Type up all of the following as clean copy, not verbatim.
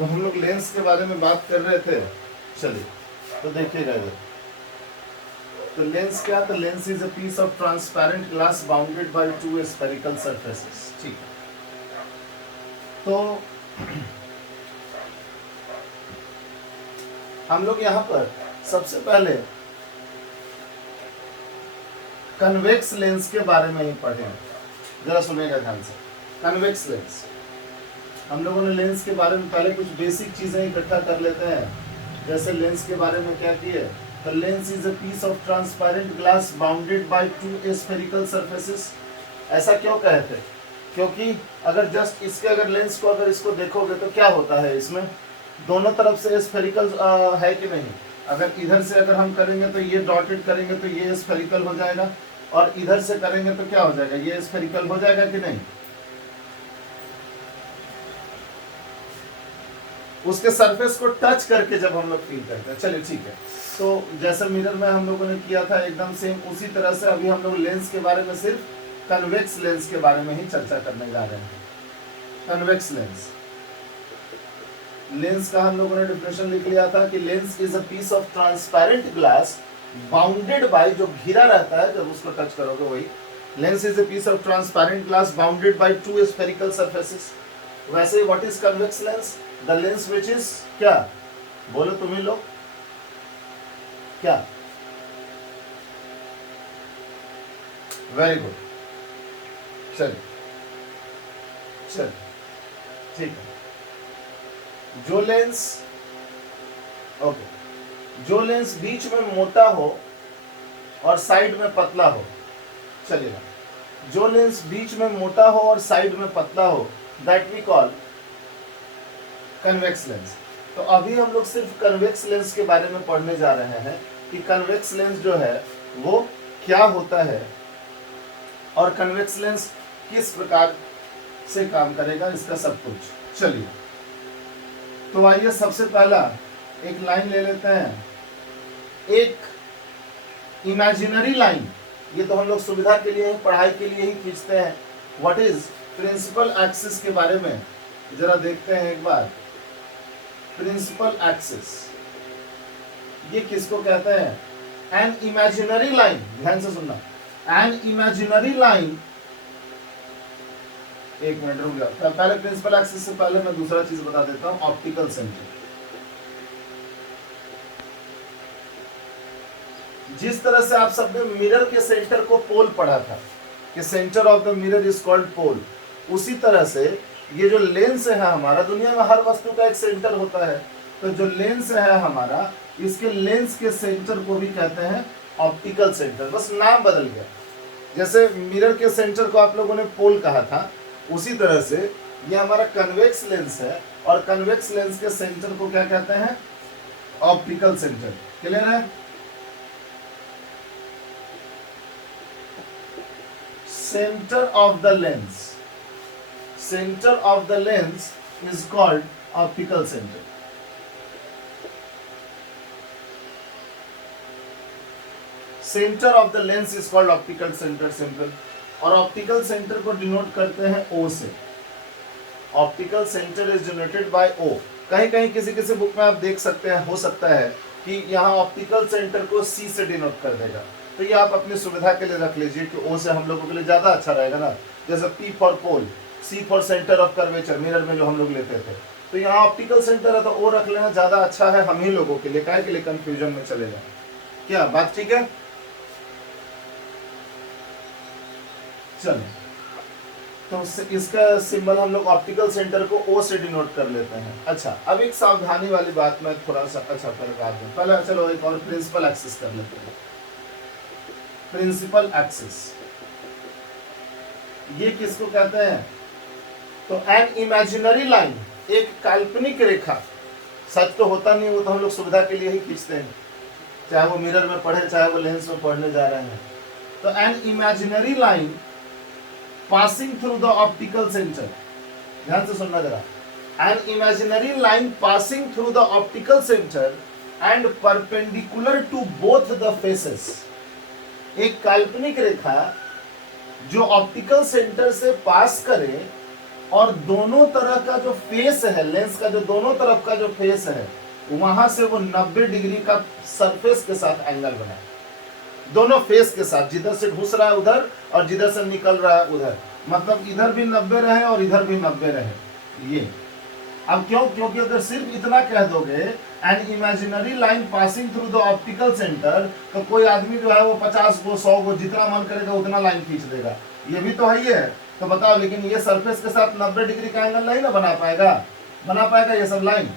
तो हम लोग लेंस के बारे में बात कर रहे थे। चलिए तो देखिएगा इधर, तो लेंस क्या, तो lens is a piece of transparent glass bounded by two spherical surfaces. ठीक है, तो हम लोग यहाँ पर सबसे पहले कन्वेक्स लेंस के बारे में ही पढ़े। जरा सुनेगा ध्यान से। कन्वेक्स लेंस, हम लोगों ने लेंस के बारे में पहले कुछ बेसिक चीजें इकट्ठा कर लेते हैं। जैसे लेंस के बारे में क्या किए, the lens is a piece of transparent glass bounded by two spherical surfaces. ऐसा क्यों कहते हैं, क्योंकि अगर जस्ट इसके अगर लेंस को अगर इसको देखोगे तो क्या होता है, इसमें दोनों तरफ से स्फेरिकल है कि नहीं। अगर इधर से अगर हम करेंगे तो ये डॉटेड करेंगे तो ये स्फेरिकल हो जाएगा, और इधर से करेंगे तो क्या हो जाएगा, ये स्फेरिकल हो जाएगा कि नहीं। उसके सरफेस को टच करके जब हम लोग फील करते हैं। चलिए ठीक है, तो जैसे मिरर में हम लोगों ने किया था एकदम सेम उसी तरह से अभी हम लोग लेंस के बारे में सिर्फ कन्वेक्स लेंस के बारे में ही चर्चा करने जा रहे हैं। कन्वेक्स लेंस, लेंस का हम लोगों ने डिफिनेशन लिख लिया था कि lens is a piece of transparent glass bounded by, जो घिरा रहता है जब उसको टच करोगे वही। Lens is a piece of transparent glass bounded by two spherical surfaces. वैसे what is convex lens, the lens which is क्या, बोलो तुम ही लोग क्या। वेरी गुड, चलिए चलिए ठीक है। जो लेंस, ओके, जो लेंस बीच में मोटा हो और साइड में पतला हो, चलिएगा, जो लेंस बीच में मोटा हो और साइड में पतला हो, that we call convex lens. तो अभी हम लोग सिर्फ कन्वेक्स लेंस के बारे में पढ़ने जा रहे हैं कि कन्वेक्स लेंस जो है वो क्या होता है और कन्वेक्स लेंस किस प्रकार से काम करेगा, इसका सब कुछ। चलिए तो आइए सबसे पहला एक लाइन ले लेते हैं, एक इमेजिनरी लाइन। ये तो हम लोग सुविधा के लिए, पढ़ाई के लिए ही खींचते हैं। व्हाट इज प्रिंसिपल एक्सिस के बारे में जरा देखते हैं एक बार। प्रिंसिपल एक्सिस ये किसको कहते हैं, एन इमेजिनरी लाइन, ध्यान से सुनना, एन इमेजिनरी लाइन। एक मिनट रुक जाओ, पहले प्रिंसिपल एक्सिस से पहले मैं दूसरा चीज बता देता हूं, ऑप्टिकल सेंटर। जिस तरह से आप सबने मिरर के सेंटर को पोल पढ़ा था कि centre of the mirror is called pole, उसी तरह से ये जो लेंस है हमारा, दुनिया में हर वस्तु का एक सेंटर होता है, तो जो लेंस है हमारा, इसके लेंस के सेंटर को भी कहते हैं ऑप्टिकल सेंटर, बस नाम बदल गया। जैसे मिरर के सेंटर को आप लोगों ने पोल कहा था, उसी तरह से ये हमारा कन्वेक्स लेंस है, और कन्वेक्स लेंस के सेंटर को क्या कहते हैं, ऑप्टिकल सेंटर। क्लियर है। Centre of the lens, center of the lens is called optical center. Center of the lens is called optical center, simple। और optical center को डिनोट करते हैं O से। Optical center is denoted by O। कहीं कहीं किसी किसी book में आप देख सकते हैं, हो सकता है कि यहाँ ऑप्टिकल सेंटर को C से डिनोट कर देगा, तो ये आप अपनी सुविधा के लिए रख लीजिए कि O से हम लोगों के लिए ज्यादा अच्छा रहेगा ना। जैसे P for pole, C for centre of curvature, mirror में जो हम लोग लेते थे, तो यहाँ ऑप्टिकल सेंटर है तो O रख लेना ज्यादा अच्छा है हम ही लोगों के लिए, काहे के लिए कंफ्यूजन में चले जाए। क्या बात ठीक है। चलो तो इसका सिंबल हम लोग ऑप्टिकल सेंटर को O से डिनोट कर लेते हैं। अच्छा, अब एक सावधानी वाली बात मैं थोड़ा सा अच्छा कर दूं। पहले चलो एक और प्रिंसिपल एक्सिस कर लेते हैं। प्रिंसिपल एक्सिस ये किसको कहते हैं, तो एन इमेजिनरी लाइन, एक काल्पनिक रेखा। सच तो होता नहीं, वो तो हम लोग सुविधा के लिए ही खींचते हैं, चाहे वो मिरर में पढ़े चाहे वो लेंस में पढ़ने जा रहे हैं। तो an imaginary line passing through the optical centre, ध्यान से सुनना जरा, an imaginary line passing through the optical centre and perpendicular to both the faces. एक काल्पनिक रेखा जो ऑप्टिकल सेंटर से पास करे और दोनों तरह का जो फेस है, लेंस का जो दोनों तरफ का जो फेस है, वहां से वो 90 डिग्री का सरफेस के साथ एंगल बनाए, दोनों फेस के साथ, जिधर से घुस रहा है उधर और जिधर से निकल रहा है उधर, मतलब इधर भी 90 रहे और इधर भी 90 रहे। ये अब क्यों? क्योंकि अगर सिर्फ इतना कह दोगे N imaginary line passing through the optical centre, तो कोई आदमी जो है वो 50 गो 100 गो जितना मन करेगा उतना लाइन खींच देगा, ये भी तो है ही है। तो बताओ, लेकिन ये सरफेस के साथ 90 डिग्री का एंगल नहीं ना बना पाएगा ये सब लाइन।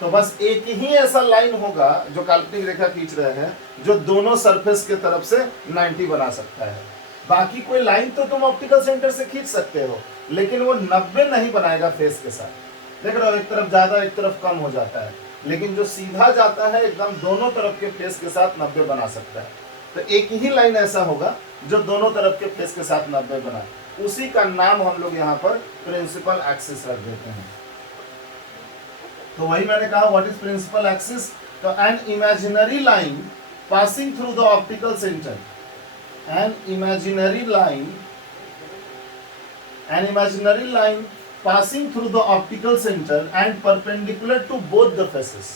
तो बस एक ही ऐसा लाइन होगा जो काल्पनिक रेखा खींच रहे हैं, जो दोनों सरफेस के तरफ से 90 बना सकता है। बाकी कोई लाइन तो तुम ऑप्टिकल सेंटर से खींच सकते हो, लेकिन वो 90 नहीं बनाएगा फेस के साथ। देख रहे हो, एक तरफ ज्यादा एक तरफ कम हो जाता है, लेकिन जो सीधा जाता है एकदम दोनों तरफ के फेस के साथ 90 बना सकता है। तो एक ही लाइन ऐसा होगा जो दोनों तरफ के फेस के साथ 90 बनाए, उसी का नाम हम लोग यहाँ पर प्रिंसिपल एक्सिस रख देते हैं। तो वही मैंने कहा, व्हाट इज प्रिंसिपल एक्सिस? तो an imaginary line passing through the optical centre, an imaginary line passing through the optical center and perpendicular to both the faces,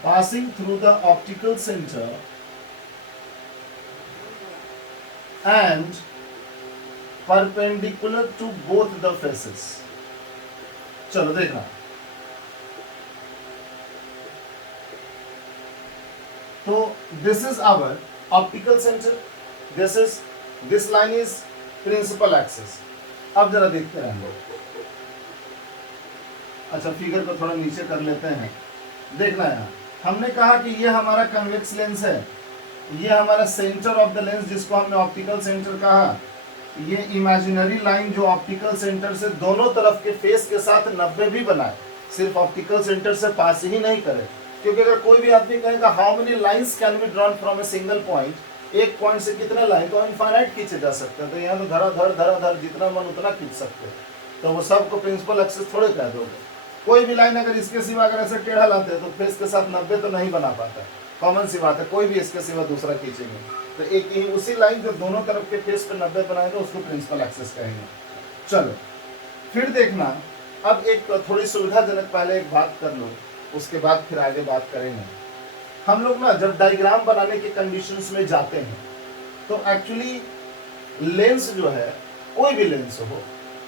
passing through the optical center and perpendicular to both the faces। चलो देखना, तो this is our optical center, this line is principal axis। अब जरा देखते हैं हम लोग। अच्छा, फिगर को थोड़ा नीचे कर लेते हैं। देखना है, हमने कहा कि ये हमारा कन्वेक्स लेंस है, ये हमारा सेंटर ऑफ द लेंस जिसको हमने ऑप्टिकल सेंटर कहा। ये इमेजिनरी लाइन जो ऑप्टिकल सेंटर से दोनों तरफ के फेस के साथ 90 भी बनाए, सिर्फ ऑप्टिकल सेंटर से पास ही नहीं करे। क्योंकि अगर कोई भी आदमी कहेगा how many lines can be drawn from a single point, एक पॉइंट से कितने लाइन, तो इनफाइनाइट खींचे जा सकते हैं। तो यहाँ तो धराधर जितना मन उतना खींच सकते हैं। तो वो सबको प्रिंसिपल एक्सिस थोड़े कह दोगे। कोई भी लाइन अगर इसके सिवा अगर ऐसे टेढ़ा लाते हैं तो फेस के साथ 90 तो नहीं बना पाता, कॉमन सी बात है। कोई भी इसके सिवा दूसरा खींचेंगे तो एक ही उसी लाइन जो दोनों तरफ के फेस पे 90 बनाएगा उसको प्रिंसिपल एक्सिस कहेंगे। चलो फिर देखना, अब एक थोड़ी सुविधाजनक पहले एक बात कर लो, उसके बाद फिर आगे बात करेंगे। हम लोग ना जब डायग्राम बनाने के कंडीशंस में जाते हैं तो एक्चुअली लेंस जो है, कोई भी लेंस हो,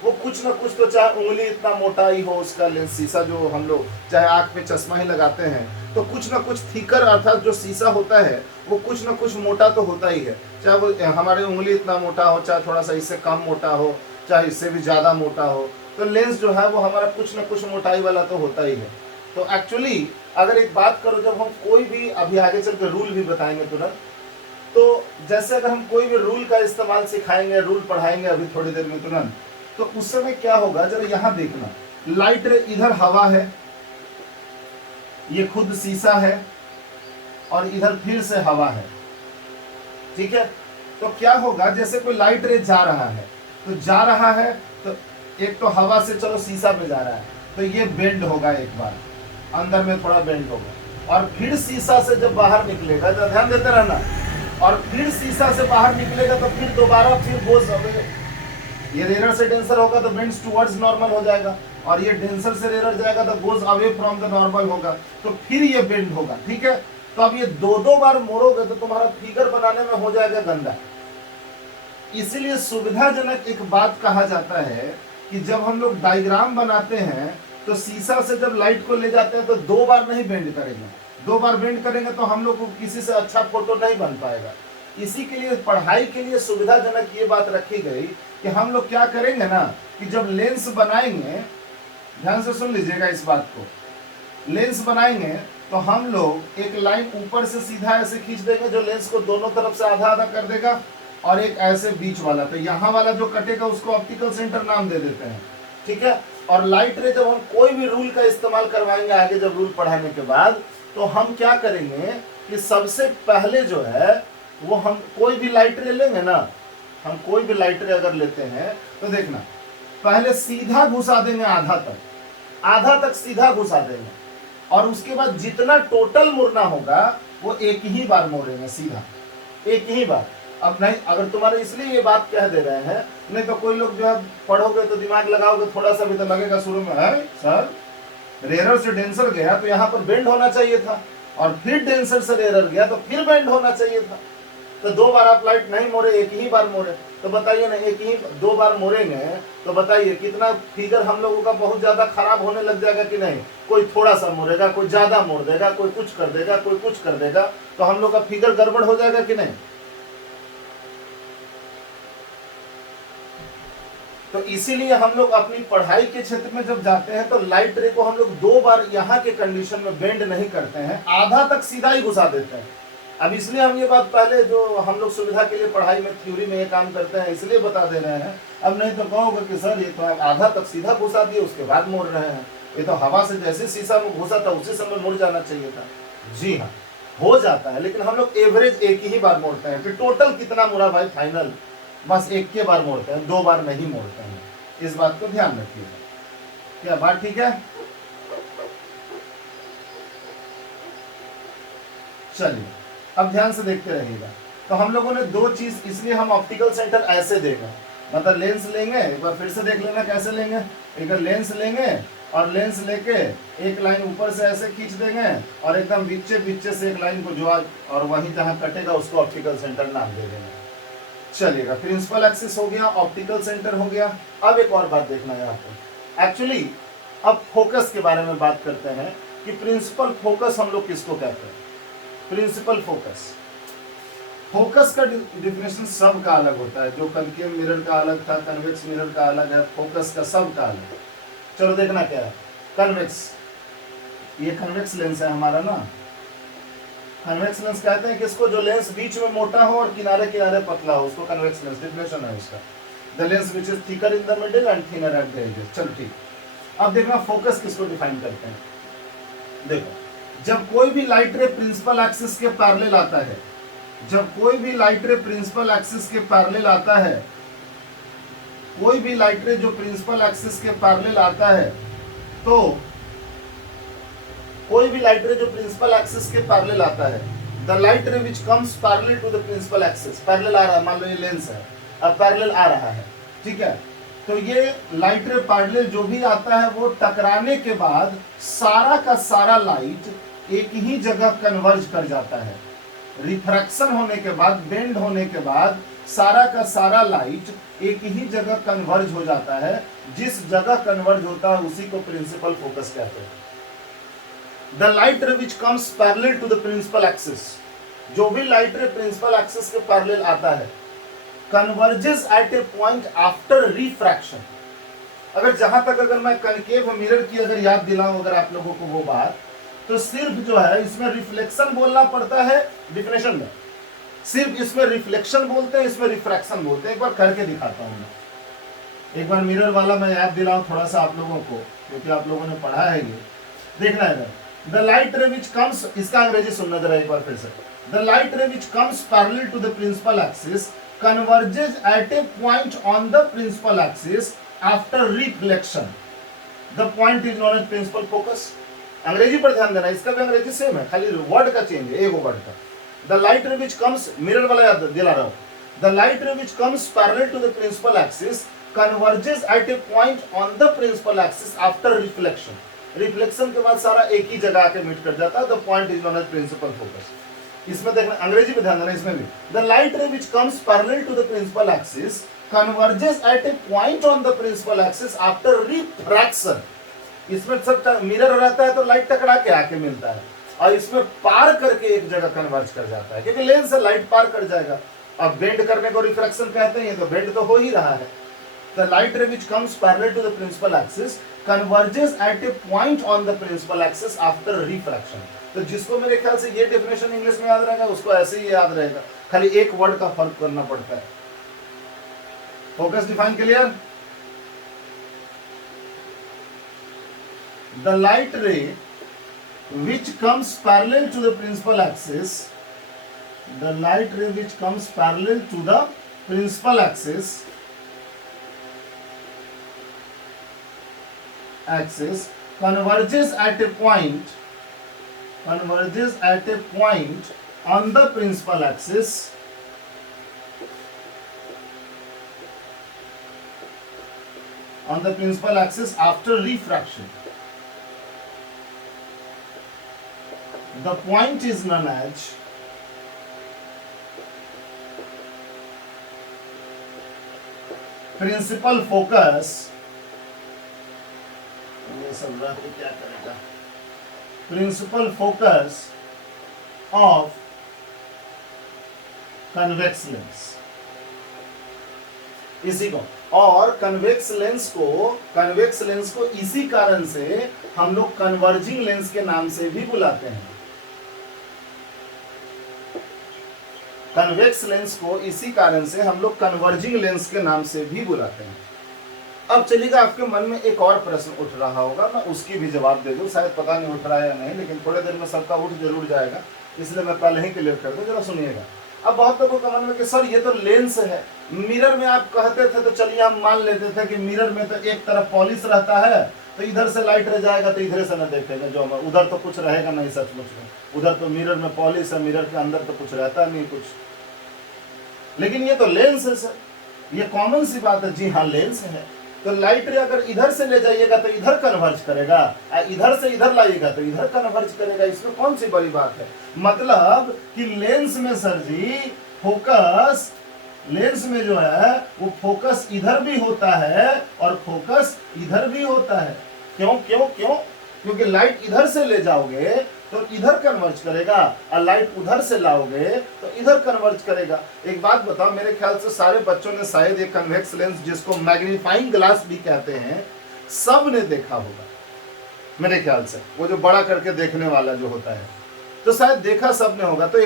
वो कुछ ना कुछ तो, चाहे उंगली इतना मोटा ही हो उसका लेंस, शीशा जो हम लोग चाहे आंख पे चश्मा ही लगाते हैं तो कुछ ना कुछ थिकर, अर्थात जो शीशा होता है वो कुछ ना कुछ मोटा तो होता ही है। चाहे वो हमारे उंगली इतना मोटा हो, चाहे थोड़ा सा इससे कम मोटा हो, चाहे इससे भी ज्यादा मोटा हो, तो लेंस जो है वो हमारा कुछ ना कुछ मोटाई वाला तो होता ही है। तो एक्चुअली अगर एक बात करो, जब हम कोई भी, अभी आगे चलकर रूल भी बताएंगे तुरंत, तो जैसे अगर हम कोई भी रूल का इस्तेमाल सिखाएंगे, रूल पढ़ाएंगे अभी थोड़ी देर में तुरंत, तो उस समय क्या होगा जरा यहाँ देखना, लाइट रे इधर हवा है, ये खुद शीशा है और इधर फिर से हवा है, ठीक है। तो क्या होगा, जैसे कोई लाइट रे जा रहा है तो एक तो हवा से चलो शीशा पे जा रहा है तो ये बेंड होगा, एक बार अंदर में थोड़ा बेंड होगा, और फिर शीशा से जब बाहर निकलेगा, तो ध्यान देते रहना, और फिर शीशा से बाहर निकलेगा तो फिर दोबारा फिर बोझ ये रेयर से डेंसर होगा तो बेंड्स टुवर्ड्स नॉर्मल हो जाएगा, और ये डेंसर से रेयर जाएगा तो goes away from the normal होगा, तो फिर ये बेंड होगा, ठीक है। तो अब ये दो बार मोड़ोगे तो तुम्हारा फिगर बनाने में हो जाएगा गंदा। इसीलिए सुविधाजनक एक बात कहा जाता है कि जब हम लोग डायग्राम बनाते हैं तो शीशा से जब लाइट को ले जाते हैं तो 2 बार नहीं बेंड करेंगे। 2 बार बेंड करेंगे तो हम लोग को किसी से अच्छा फोटो नहीं बन पाएगा। इसी के लिए पढ़ाई के लिए सुविधाजनक ये बात रखी गई कि हम लोग क्या करेंगे ना, कि जब लेंस बनाएंगे, ध्यान से सुन लीजिएगा इस बात को, लेंस बनाएंगे तो हम लोग एक लाइन ऊपर से सीधा ऐसे खींच देंगे जो लेंस को दोनों तरफ से आधा आधा कर देगा, और एक ऐसे बीच वाला, तो यहाँ वाला जो कटेगा उसको ऑप्टिकल सेंटर नाम दे देते हैं, ठीक है। और लाइट रे जब हम कोई भी रूल का इस्तेमाल करवाएंगे आगे जब रूल पढ़ाने के बाद, तो हम क्या करेंगे कि सबसे पहले जो है वो हम कोई भी लाइट रे लेंगे ना, हम कोई भी लाइट रे अगर लेते हैं तो देखना, पहले सीधा घुसा देंगे आधा तक सीधा घुसा देंगे, और उसके बाद जितना टोटल मुड़ना होगा वो एक ही बार मोड़ेंगे सीधा, एक ही बार। अब नहीं, अगर तुम्हारे इसलिए ये बात कह दे रहे हैं, नहीं तो कोई लोग जो है पढ़ोगे तो दिमाग लगाओगे थोड़ा सा भी तो लगेगा शुरू में, है सर रेयर से डेंसर गया तो यहाँ पर बेंड होना चाहिए था, और फिर डेंसर से रेयर गया तो फिर बेंड होना चाहिए था। तो 2 बार आप लाइट नहीं मोड़े, एक ही बार मोड़े, तो बताइए ना, एक ही 2 बार मोड़ेंगे तो बताइए कितना फिगर हम लोगों का बहुत ज्यादा खराब होने लग जाएगा कि नहीं। कोई थोड़ा सा मोड़ेगा, कोई ज्यादा मोड़ देगा, कोई कुछ कर देगा, कोई कुछ कर देगा, तो हम लोग का फिगर गड़बड़ हो जाएगा कि नहीं। तो इसीलिए हम लोग अपनी पढ़ाई के क्षेत्र में जब जाते हैं तो लाइट रे को हम लोग 2 बार यहाँ के कंडीशन में बेंड नहीं करते हैं, आधा तक सीधा ही घुसा देते हैं। अब इसलिए हम ये बात पहले जो हम लोग सुविधा के लिए पढ़ाई में थ्योरी में ये काम करते हैं इसलिए बता दे रहे हैं। अब नहीं तो कहोगे कि सर ये तो आप आधा तक सीधा घुसा दिए उसके बाद मोड़ रहे हैं, ये तो हवा से जैसे शीशा में घुसा था उसी समय मुड़ जाना चाहिए था। जी हाँ, हो जाता है, लेकिन हम लोग एवरेज एक ही बार मोड़ते हैं। फिर टोटल कितना मुड़ा भाई फाइनल, बस एक के बार मोड़ते हैं, 2 बार नहीं मोड़ते हैं। इस बात को ध्यान रखिएगा। क्या बात ठीक है? चलिए अब ध्यान से देखते रहिएगा। तो हम लोगों ने 2 चीज, इसलिए हम ऑप्टिकल सेंटर ऐसे देंगे, मतलब लेंस लेंगे, एक बार फिर से देख लेना कैसे लेंगे। एक लेंस लेंगे और लेंस लेके एक लाइन ऊपर से ऐसे खींच देंगे और एकदम बीचे से एक लाइन को जो और वहीं जहां कटेगा उसको ऑप्टिकल सेंटर नाम दे देंगे। चलिएगा, प्रिंसिपल एक्सिस हो गया, ऑप्टिकल सेंटर हो गया। अब एक और बात देखना है आपको, एक्चुअली अब फोकस के बारे में बात करते हैं कि प्रिंसिपल फोकस हम लोग किसको कहते हैं। प्रिंसिपल फोकस, फोकस का डिफिनेशन सब का अलग होता है, जो कनकेव मिरर का अलग था, कन्वेक्स मिरर का अलग है, फोकस का सब का अलग है। चलो देखना क्या है। कन्वेक्स, ये कन्वेक्स लेंस है हमारा ना, कन्वेक्स लेंस कहते हैं किसको, जो लेंस बीच में मोटा हो और किनारे किनारे पतला हो, उसको कन्वेक्स लेंस, डिफिनेशन है उसका। The lens which is thicker in the middle and thinner at the edges. चलो ठीक, अब देखना फोकस किसको डिफाइन करते हैं। देखो, जब कोई भी लाइट रे प्रिंसिपल एक्सिस के पैरेलल आता है, जब कोई भी लाइट रे प्रिंसिपल एक्सिस के पैरेलल आता है, कोई भी लाइट रे जो प्रिंसिपल एक्सिस के पैरेलल आता है, तो कोई भी लाइट रे जो प्रिंसिपल एक्सिस के पैरेलल आता है, the light ray which comes parallel to the principal axis, parallel आ रहा है, मान लो ये लेंस है, अब पैरेलल आ रहा है, ठीक है। तो ये लाइट रे पैरेलल जो भी आता है वो टकराने के बाद सारा का सारा लाइट एक ही जगह कन्वर्ज कर जाता है। रिफ्रैक्शन होने के बाद, बेंड होने के बाद सारा का सारा लाइट एक ही जगह कन्वर्ज हो जाता है। जिस जगह कन्वर्ज होता है उसी को प्रिंसिपल फोकस कहते हैं। The light ray which comes parallel to the principal axis, जो भी लाइट रे प्रिंसिपल एक्सिस के पैरेलल आता है, converges at a point after refraction. अगर जहां तक अगर मैं कनकेव मिरर की अगर याद दिलाऊं अगर आप लोगों को वो बात, तो सिर्फ जो है इसमें रिफ्लेक्शन बोलना पड़ता है डिफिनेशन में, सिर्फ इसमें रिफ्लेक्शन बोलते हैं, इसमें रिफ्रैक्शन बोलते हैं। एक बार करके दिखाता हूं मैं, एक बार मिरर वाला मैं याद दिलाऊं थोड़ा सा आप लोगों को, क्योंकि आप लोगों ने पढ़ा है ये। देखना है, the light ray which comes, इसका अंग्रेजी सुनना जरा एक बार फिर से। The light ray which comes parallel to the principal axis converges at a point on the principal axis after reflection. The point is known as principal focus. अंग्रेजी पर ध्यान देना, इसका भी अंग्रेजी सेम है, खाली वर्ड का चेंज है, एक वर्ड का। The light ray which comes, mirror वाला याद दिला रहा हूं, the light ray which comes parallel to the principal axis converges at a point on the principal axis after reflection. Reflection के बाद सारा एक ही जगह आके मीट कर जाता है, the point is known as principal focus. इसमें देखना, अंग्रेजी में ध्यान देना, इसमें भी the light ray which comes parallel to the principal axis converges at a point on the principal axis after refraction. इसमें सब मिरर रहता है तो लाइट टकरा के आके मिलता है, और इसमें पार करके एक जगह कन्वर्ज कर जाता है, क्योंकि लेंस से लाइट पार कर जाएगा। अब बेंड करने को रिफ्रैक्शन कहते हैं, तो बेंड तो हो ही रहा है। The light ray which comes parallel to the principal axis converges at a point on the principal axis after refraction. तो जिसको मेरे ख्याल से ये डेफिनेशन इंग्लिश में याद रहेगा उसको ऐसे ही याद रहेगा, खाली एक वर्ड का फर्क करना पड़ता है। Focus define clear. The light ray which comes parallel to the principal axis, the light ray which comes parallel to the principal axis converges at a point on the principal axis on the principal axis after refraction. The point is known as principal focus. ये सब रह के क्या करेगा? Principal focus of convex lens. इसी को और convex lens को इसी कारण से हम लोग कन्वर्जिंग लेंस के नाम से भी बुलाते हैं। कन्वेक्स लेंस को इसी कारण से हम लोग कन्वर्जिंग लेंस के नाम से भी बुलाते हैं। अब चलिएगा, आपके मन में एक और प्रश्न उठ रहा होगा, मैं उसकी भी जवाब दे दूं। शायद पता नहीं उठ रहा है या नहीं, लेकिन थोड़ी देर में सबका उठ जरूर जाएगा, इसलिए मैं पहले ही क्लियर कर दूं। जरा सुनिएगा। अब बहुत लोगों का मन में कि सर ये तो लेंस है, मिरर में आप कहते थे तो चलिए हम मान लेते थे कि मिरर में तो एक तरफ पॉलिश रहता है, तो इधर से लाइट रह जाएगा तो इधर से न देखेगा, जो उधर तो कुछ रहेगा नहीं। सचमुच में उधर तो मिरर में पॉलिश है, मिरर के अंदर तो कुछ रहता नहीं कुछ। लेकिन ये तो लेंस है सर, ये कॉमन सी बात है। जी हाँ, लेंस है। तो लाइट रे अगर इधर से ले जाइएगा तो इधर कन्वर्ज करेगा, इधर से इधर लाइएगा तो इधर कन्वर्ज करेगा। इसमें कौन सी बड़ी बात है? मतलब कि लेंस में सर जी फोकस, लेंस में जो है वो फोकस इधर भी होता है और फोकस इधर भी होता है। क्यों क्यों क्यों? क्योंकि लाइट इधर से ले जाओगे तो इधर कन्वर्ज करेगा, और लाइट उधर से लाओगे तो इधर कन्वर्ज करेगा। एक बात बताओ, मेरे ख्याल से सारे बच्चों ने शायद ये कन्वेक्स लेंस, जिसको मैग्नीफाइंग ग्लास भी कहते हैं, सब ने देखा होगा मेरे ख्याल से। वो जो बड़ा करके देखने वाला जो होता है, तो शायद देखा सब ने होगा। तो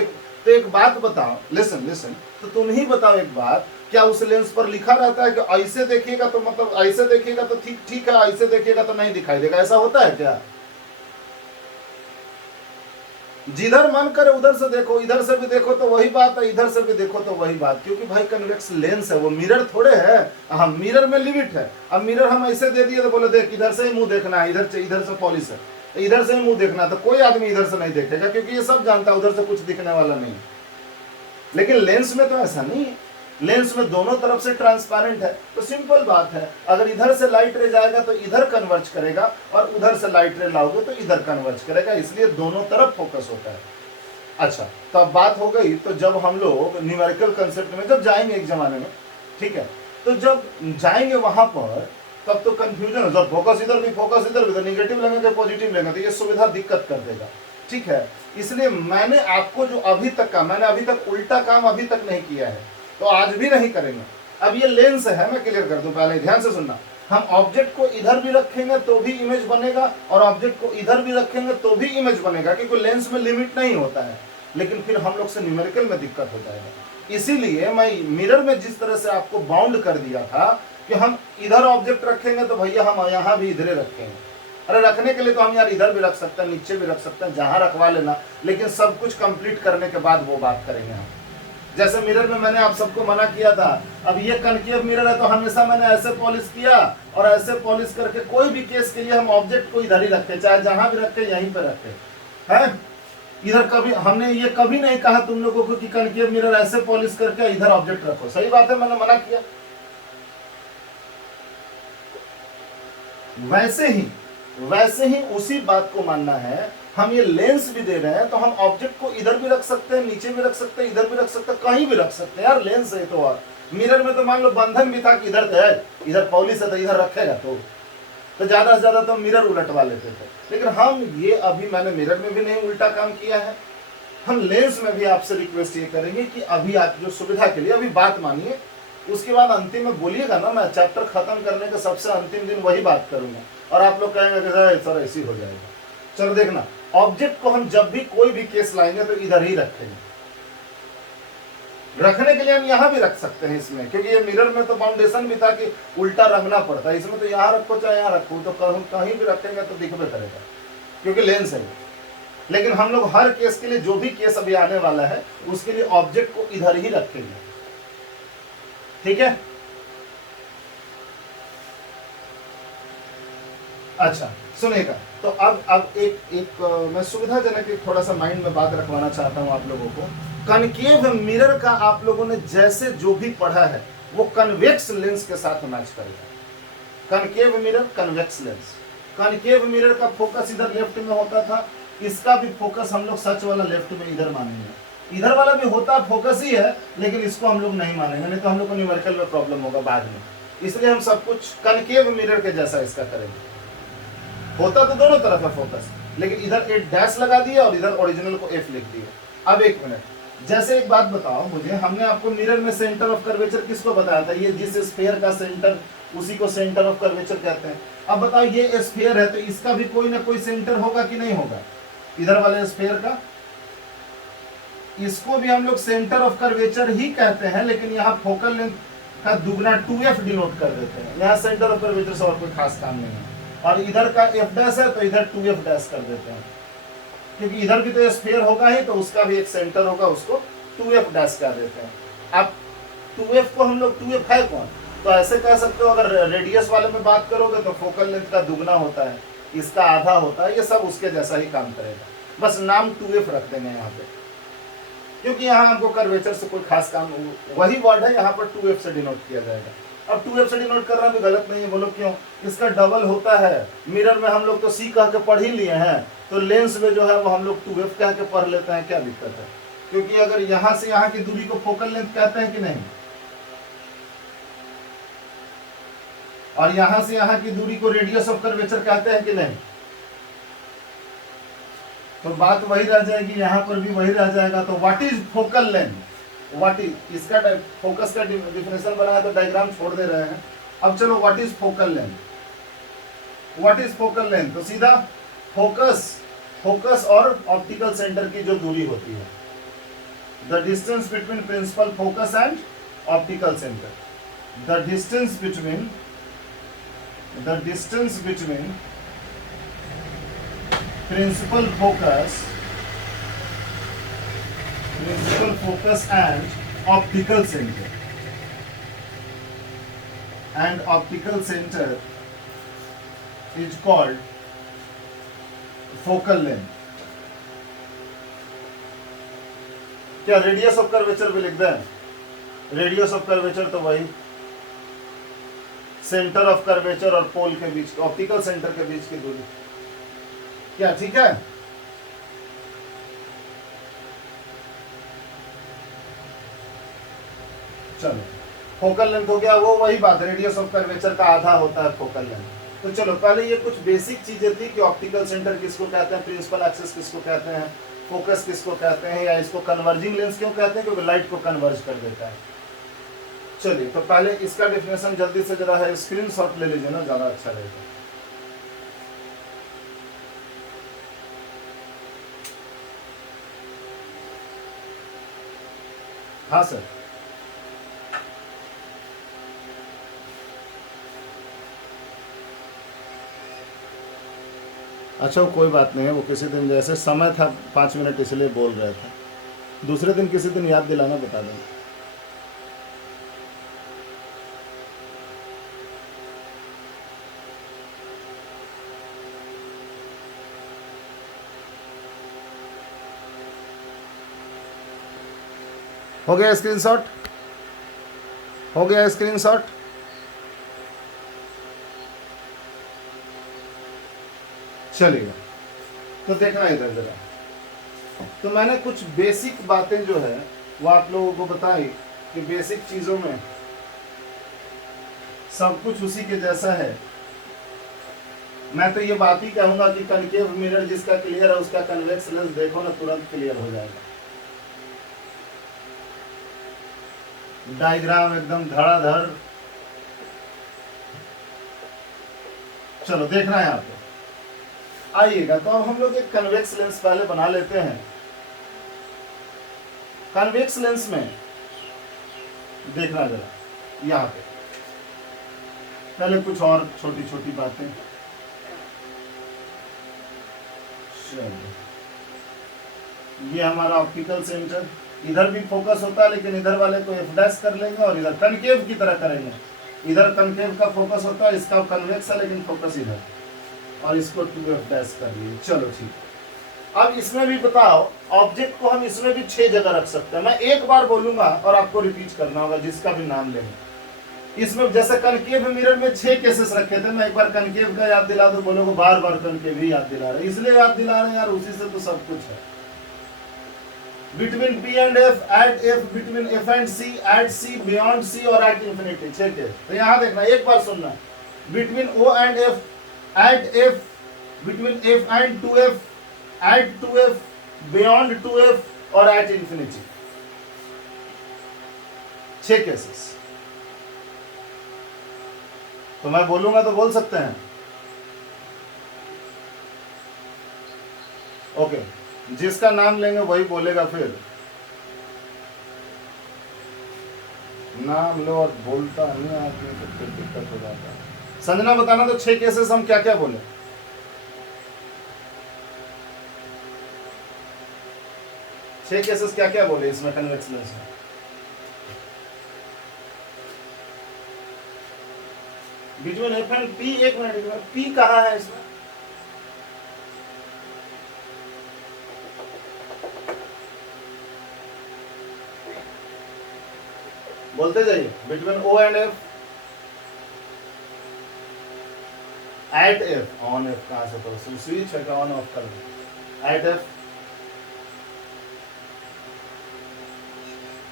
एक बात बताओ, लिसन, तो तुम ही बताओ एक बात, क्या उस लेंस पर लिखा रहता है कि ऐसे देखिएगा तो मतलब ऐसे देखिएगा तो ठीक है, ऐसे देखिएगा तो नहीं दिखाई देगा? ऐसा होता है क्या? जिधर मन करे उधर से देखो, इधर से भी देखो तो वही बात है, इधर से भी देखो तो वही बात। क्योंकि भाई कन्वेक्स लेंस है, वो मिरर थोड़े है। हाँ, मिरर में लिमिट है। अब मिरर हम ऐसे दे दिए तो बोले देख इधर से ही मुंह देखना है, इधर से पॉलिश है, इधर से ही मुंह देखना है, तो कोई आदमी इधर से नहीं देखेगा, क्योंकि ये सब जानता है उधर से कुछ दिखने वाला नहीं। लेकिन लेंस में तो ऐसा नहीं है। लेंस में दोनों तरफ से ट्रांसपेरेंट है। तो सिंपल बात है, अगर इधर से लाइट रे जाएगा तो इधर कन्वर्ज करेगा, और उधर से लाइट रे लाओगे तो इधर कन्वर्ज करेगा। इसलिए दोनों तरफ फोकस होता है। अच्छा, तो अब बात हो गई। तो जब हम लोग न्यूमेरिकल कंसेप्ट में जब जाएंगे एक जमाने में, ठीक है, तो जब जाएंगे वहां पर तब तो कंफ्यूजन है। जब फोकस इधर भी फोकस इधर भी, तो निगेटिव लेंगे पॉजिटिव लेंगे, तो ये सुविधा दिक्कत कर देगा। ठीक है, इसलिए मैंने आपको जो अभी तक उल्टा काम अभी तक नहीं किया है, तो आज भी नहीं करेंगे। अब ये लेंस है, मैं क्लियर कर दूं, पहले ध्यान से सुनना। हम ऑब्जेक्ट को इधर भी रखेंगे तो भी इमेज बनेगा, और ऑब्जेक्ट को इधर भी रखेंगे तो भी इमेज बनेगा, क्योंकि लेंस में लिमिट नहीं होता है। लेकिन फिर हम लोग से न्यूमेरिकल में दिक्कत हो जाएगा। इसीलिए मैं मिरर में जिस तरह से आपको बाउंड कर दिया था कि हम इधर ऑब्जेक्ट रखेंगे तो भैया हम यहाँ भी इधर रखेंगे। अरे रखने के लिए तो हम यार इधर भी रख सकते हैं, नीचे भी रख सकते हैं, जहां रखवा लेना, लेकिन सब कुछ कंप्लीट करने के बाद वो बात करेंगे हम। जैसे मिरर में मैंने आप सबको मना किया था, अब ये कनकेव मिरर है तो हमेशा मैंने ऐसे पॉलिश किया, और ऐसे पॉलिश करके कोई भी केस के लिए हम ऑब्जेक्ट को इधर ही रखे, चाहे जहां भी रखे यहीं पे रखे हैं। इधर कभी हमने ये कभी नहीं कहा तुम लोगों को कि कनकेव मिरर ऐसे पॉलिश करके इधर ऑब्जेक्ट रखो। सही बात है, मैंने मना किया। वैसे ही उसी बात को मानना है। हम ये लेंस भी दे रहे हैं तो हम ऑब्जेक्ट को इधर भी रख सकते हैं, नीचे भी रख सकते हैं, इधर भी रख सकते हैं, कहीं भी रख सकते हैं यार। लेंस है तो और मिरर में तो मान लो बंधन भी था कि इधर पॉलिश है तो इधर रखेगा, तो ज्यादा से ज्यादा तो मिरर उलटवा लेते थे। लेकिन हम ये अभी मैंने मिरर में भी नहीं उल्टा काम किया है। हम लेंस में भी आपसे रिक्वेस्ट ये करेंगे कि अभी आप जो सुविधा के लिए अभी बात मानिए, उसके बाद अंतिम में बोलिएगा ना, मैं चैप्टर खत्म करने के सबसे अंतिम दिन वही बात करूंगा, और आप लोग कहेंगे कि सर ऐसी हो जाएगा। चलो देखना, ऑब्जेक्ट को हम जब भी कोई भी केस लाएंगे तो इधर ही रखेंगे। रखने के लिए हम यहाँ भी रख सकते हैं इसमें, क्योंकि ये मिरर में तो फाउंडेशन भी था कि उल्टा रखना पड़ता है। इसमें तो यहाँ रखो चाहे यहाँ रखो, तो कहीं भी रखेंगे तो दिखबे करेगा, क्योंकि लेंस है। लेकिन हम लोग हर केस के लिए, जो भी केस अभी आने वाला है उसके लिए ऑब्जेक्ट को इधर ही रखेंगे। ठीक है, अच्छा सुनेगा। तो अब एक मैं सुविधाजनक एक थोड़ा सा माइंड में बात रखवाना चाहता हूं आप लोगों को। कनकेव मिरर का आप लोगों ने जैसे जो भी पढ़ा है वो कन्वेक्स लेंस के साथ मैच करेगा। Concave mirror, convex lens. Concave mirror का फोकस इधर लेफ्ट में होता था, इसका भी फोकस हम लोग सच वाला लेफ्ट में इधर मानेंगे। इधर वाला भी होता फोकस ही है, लेकिन इसको हम लोग नहीं मानेंगे, नहीं तो हम लोग को न्यूमेरिकल में प्रॉब्लम होगा बाद में। इसलिए हम सब कुछ कनकेव मिरर के जैसा इसका करेंगे। होता तो दोनों तरफ है फोकस, लेकिन इधर एक डैश लगा दिया और इधर ओरिजिनल को एफ लिख दिया। अब एक मिनट, जैसे एक बात बताओ मुझे, हमने आपको मिरर में सेंटर ऑफ कर्वेचर किसको बताया था? ये जिस स्फीयर का सेंटर, उसी को सेंटर ऑफ कर्वेचर कहते हैं। अब बताओ ये स्फीयर है तो इसका भी कोई ना कोई सेंटर होगा कि नहीं होगा? इधर वाले स्फीयर का, इसको भी हम लोग सेंटर ऑफ कर्वेचर ही कहते हैं, लेकिन यहाँ फोकल लेंथ का दुगना 2f डिनोट कर देते हैं। यहाँ सेंटर ऑफ कर्वेचर से और कोई खास काम नहीं है। और इधर का f डैश है तो इधर 2f डैश कर देते हैं, क्योंकि इधर भी तो स्फीयर होगा ही, तो उसका भी एक सेंटर होगा, उसको 2f डैश कर देते हैं। अब 2f को हम लोग, 2f है कौन? तो ऐसे कह सकते हो, अगर रेडियस वाले में बात करोगे तो फोकल लेंथ का दुगना होता है, इसका आधा होता है, ये सब उसके जैसा ही काम करेगा। बस नाम 2f रख देंगे यहाँ पे, क्योंकि यहाँ हमको कर्वेचर से कोई खास काम, वही वर्ड है, यहाँ पर 2f से डिनोट किया जाएगा। अब 2f से डिनोट करना भी गलत नहीं है, बोलो क्यों? इसका डबल होता है। मिरर में हम लोग तो c कह के पढ़ ही लिए हैं, तो लेंस में जो है वो हम लोग 2f कह के पढ़ लेते हैं, क्या दिक्कत है? क्योंकि अगर यहाँ से यहाँ की दूरी को फोकल लेंथ कहते हैं कि नहीं, और यहाँ से यहाँ की दूरी को रेडियस ऑफ कर्वेचर कहते हैं कि नहीं, तो बात वही रह जाएगी, यहाँ पर भी वही रह जाएगा। तो what is focal length? What is, इसका फोकस का डिफिनेशन बनाया तो डायग्राम छोड़ दे रहे हैं। अब चलो what is focal length? What is focal length? तो सीधा फोकस और ऑप्टिकल सेंटर की जो दूरी होती है, the distance between principal focus and optical centre, the distance between principal focus and optical center, is called focal length। क्या radius of curvature भी लिख दें? रेडियस ऑफ कर्वेचर तो वही सेंटर ऑफ कर्वेचर और पोल के बीच, ऑप्टिकल सेंटर के बीच की दूरी। क्या ठीक है? चलो, फोकल लेंथ हो गया, वो वही बात, रेडियस ऑफ कर्वेचर का आधा होता है फोकल लेंथ। तो चलो पहले ये कुछ बेसिक चीजें थी कि ऑप्टिकल सेंटर किसको कहते हैं, प्रिंसिपल एक्सिस किसको कहते हैं, फोकस किसको कहते हैं, या इसको कन्वर्जिंग लेंस क्यों कहते हैं? क्योंकि लाइट को कन्वर्ज कर देता है। चलिए, तो पहले इसका डेफिनेशन जल्दी से जरा है स्क्रीनशॉट ले लीजिए ना, ज्यादा अच्छा रहेगा। हाँ सर। अच्छा, वो कोई बात नहीं है, वो किसी दिन, जैसे समय था 5 मिनट इसलिए बोल रहे थे, दूसरे दिन किसी दिन याद दिलाना, बता दें। हो गया स्क्रीनशॉट? हो गया स्क्रीनशॉट? चलिए, तो देखना इधर जरा। तो मैंने कुछ बेसिक बातें जो है वो आप लोगों को बताई कि बेसिक चीजों में सब कुछ उसी के जैसा है। मैं तो ये बात ही कहूंगा कि कनकेव मिरर जिसका क्लियर है उसका कन्वेक्स लेंस देखो ना, तुरंत क्लियर हो जाएगा। डायग्राम एकदम धड़ाधड़। चलो देखना है आपको, आइएगा। तो अब हम लोग एक कन्वेक्स लेंस पहले बना लेते हैं। कन्वेक्स लेंस में देखना जरा, यहाँ पे पहले कुछ और छोटी छोटी बातें। चलो, ये हमारा ऑप्टिकल सेंटर, इधर भी फोकस होता है, लेकिन इधर वाले को एफ डैश कर लेंगे और इधर कनकेव की तरह करेंगे। इधर कनकेव का फोकस होता है, इसका कन्वेक्स है लेकिन फोकस इधर, और इसको 2f डैश कर लिए। चलो ठीक। अब इसमें भी बताओ, ऑब्जेक्ट को हम इसमें भी 6 जगह रख सकते हैं। मैं एक बार बोलूंगा और आपको रिपीट करना होगा जिसका भी नाम लेंगे। इसमें जैसे कनकेव मिरर में 6 केसेस रखे थे, मैं एक बार कनकेव का याद दिला दूं, बोलोगे बार बार कनकेव ही याद दिला रहे, इसलिए याद दिला रहे हैं यार, उसी से तो सब कुछ है। Between P and F, at F, between F and C, at C, beyond C और एट इंफिनिटी, 6 केस। तो यहां देखना, एक बार सुनना, between O and F, at F, between F and 2F, at 2F, beyond 2F और at infinity, 6 cases. तो मैं बोलूंगा तो बोल सकते हैं, ओके। जिसका नाम लेंगे वही बोलेगा, फिर नाम लो और बोलता नहीं आदमी तो फिर दिक्कत हो जाता है। संजना बताना तो 6 केसेस हम क्या क्या बोले। छह केसेस क्या क्या बोले इसमें कन्वेक्स लेंस में? बिटवीन एफ एंड पी, एक मिनट, पी कहाँ है इसमें? बोलते जाइए, between O and F, at F, on F कहां से, तो स्विच है, ऑन ऑफ कर, at F,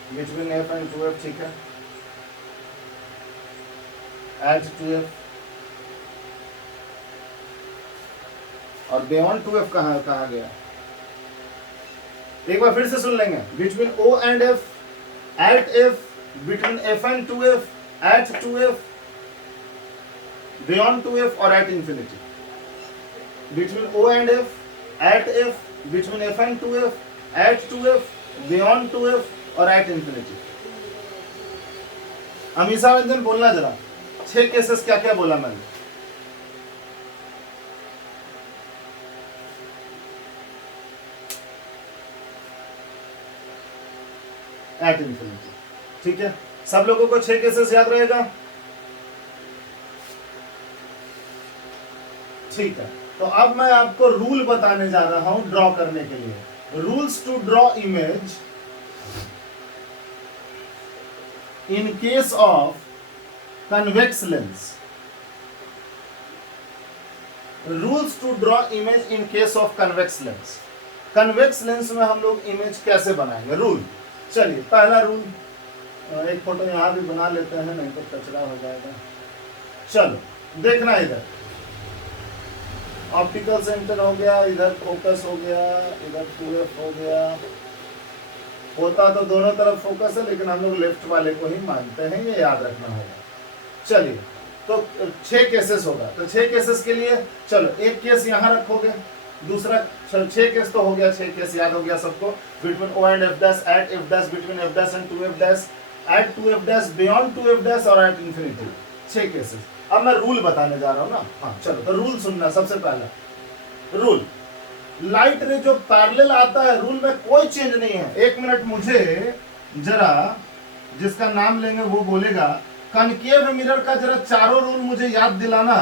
between F and 2F, ठीक है, एट 2F, और बियॉन्ड 2F कहाँ गया? एक बार फिर से सुन लेंगे, between O and F, at F, between F and 2F, at 2F, beyond 2F और at infinity, between O and F, at F, between F and 2F, at 2F, beyond 2F और at infinity. Amisha Ranjan बोलना जरा, 6 cases क्या क्या बोला मैंने? At infinity, ठीक है। सब लोगों को 6 केसेस याद रहेगा? ठीक है। तो अब मैं आपको रूल बताने जा रहा हूं ड्रॉ करने के लिए। Rules to draw image in case of convex lens. Rules to draw image in case of convex lens. Convex lens में हम लोग इमेज कैसे बनाएंगे? रूल, चलिए पहला रूल, एक फोटो यहां भी बना लेते हैं, नहीं तो कचरा हो जाएगा। चलो देखना, इधर ऑप्टिकल सेंटर हो गया, इधर फोकस हो गया, इधर 2F हो गया। होता तो दोनों तरफ फोकस है, लेकिन हम लोग लेफ्ट वाले को ही मानते हैं, ये याद रखना होगा। चलिए, तो 6 केसेस होगा, तो 6 केसेस के लिए चलो एक केस यहाँ रखोगे, दूसरा 6 केस तो हो गया, 6 केस याद हो गया सबको। Between O and F dash, at F dash, between F dash and 2F dash, at 2F dash, beyond 2F dash और एट इंफिनिटी, 6 केसेस। अब मैं रूल बताने जा रहा हूँ ना, हाँ चलो, तो रूल सुनना। सबसे पहला रूल, लाइट रे जो पैरेलल आता है, रूल में कोई चेंज नहीं है। 1 मिनट, मुझे जरा जिसका नाम लेंगे वो बोलेगा। कनकेव मिरर का जरा चारों रूल मुझे याद दिलाना।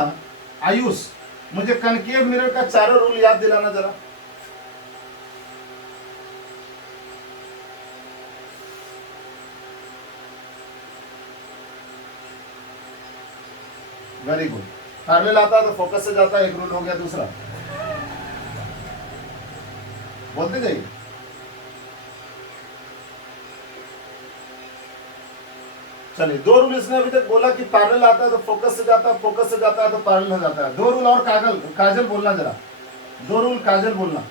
आयुष, मुझे कनकेव मिरर का चारों रूल याद दिलाना जरा। Very good. पैरेलल आता है तो फोकस से जाता है, एक रूल हो गया। दूसरा बोलते जाइए। चलिए, 2 रूल इसने अभी तक बोला कि पैरेलल आता है तो फोकस से जाता है, फोकस से जाता है तो पैरेलल हो जाता है। 2 रूल और काजल बोलना जरा, 2 रूल काजल बोलना।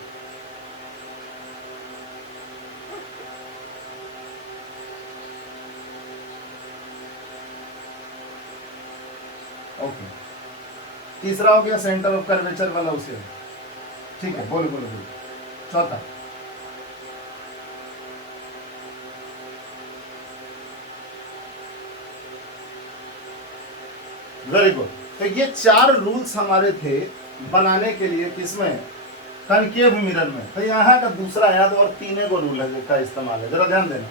ओके, तीसरा हो गया सेंटर ऑफ कर्वेचर वाला, उसे ठीक है, बोलो बोलो बोलो। चौथा, वेरी गुड। तो ये 4 रूल्स हमारे थे बनाने के लिए, किसमें? कनकेव मिरर में। तो यहाँ का दूसरा याद, और 3 को रूल है का इस्तेमाल है, जरा ध्यान देना।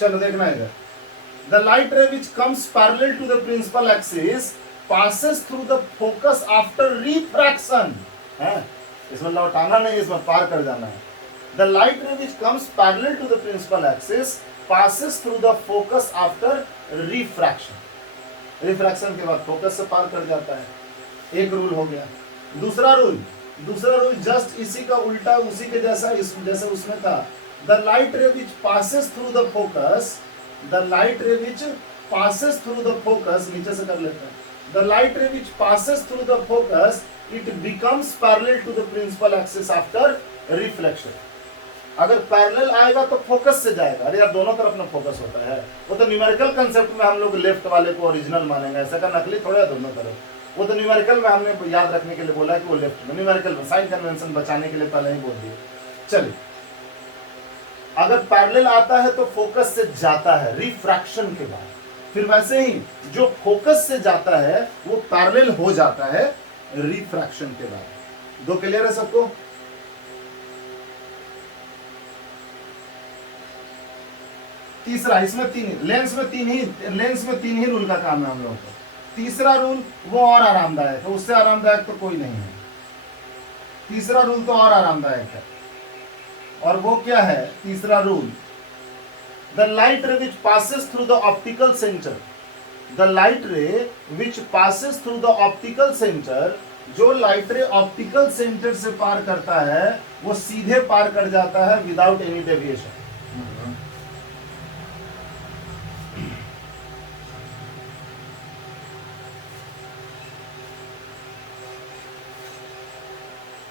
चलो देखना इधर, the light ray which comes parallel to the principal axis passes through the focus after refraction, है, इसमें लौटाना नहीं, इसमें पार कर जाना है। The light ray which comes parallel to the principal axis passes through the focus after refraction. Refraction के बाद फोकस से पार कर जाता है। एक रूल हो गया। दूसरा रूल जस्ट इसी का उल्टा, उसी के जैसा, जैसे उसमें था, the light ray which passes through the focus, the light ray which passes through the focus, नीचे से कर लेते हैं, the light ray which passes through the focus it becomes parallel to the principal axis after reflection. अगर parallel आएगा तो focus से जाएगा। अरे यार दोनों तरफ में फोकस होता है, वो तो न्यूमेरिकल कंसेप्ट में हम लोग लेफ्ट वाले को ओरिजिनल मानेंगे, ऐसा का नकली थोड़ा है दोनों तरफ। वो तो न्यूमेरिकल में हमने याद रखने के लिए बोला है कि वो लेफ्ट में, न्यूमेरिकल में साइन कन्वेंशन बचाने के लिए पहले ही बोल दिए। चलिए, अगर पैरेलल आता है तो फोकस से जाता है रिफ्रैक्शन के बाद, फिर वैसे ही जो फोकस से जाता है वो पैरेलल हो जाता है रिफ्रैक्शन के बाद। दो क्लियर है सबको? तीसरा, इसमें लेंस में तीन ही रूल का काम है हम लोगों को। तीसरा रूल वो और आरामदायक है, उससे आरामदायक तो कोई नहीं है। तीसरा रूल तो और आरामदायक है, और वो क्या है तीसरा rule? The light ray which passes through the optical centre, the light ray which passes through the optical centre, जो लाइट रे ऑप्टिकल सेंटर से पार करता है वो सीधे पार कर जाता है विदाउट एनी डेविएशन।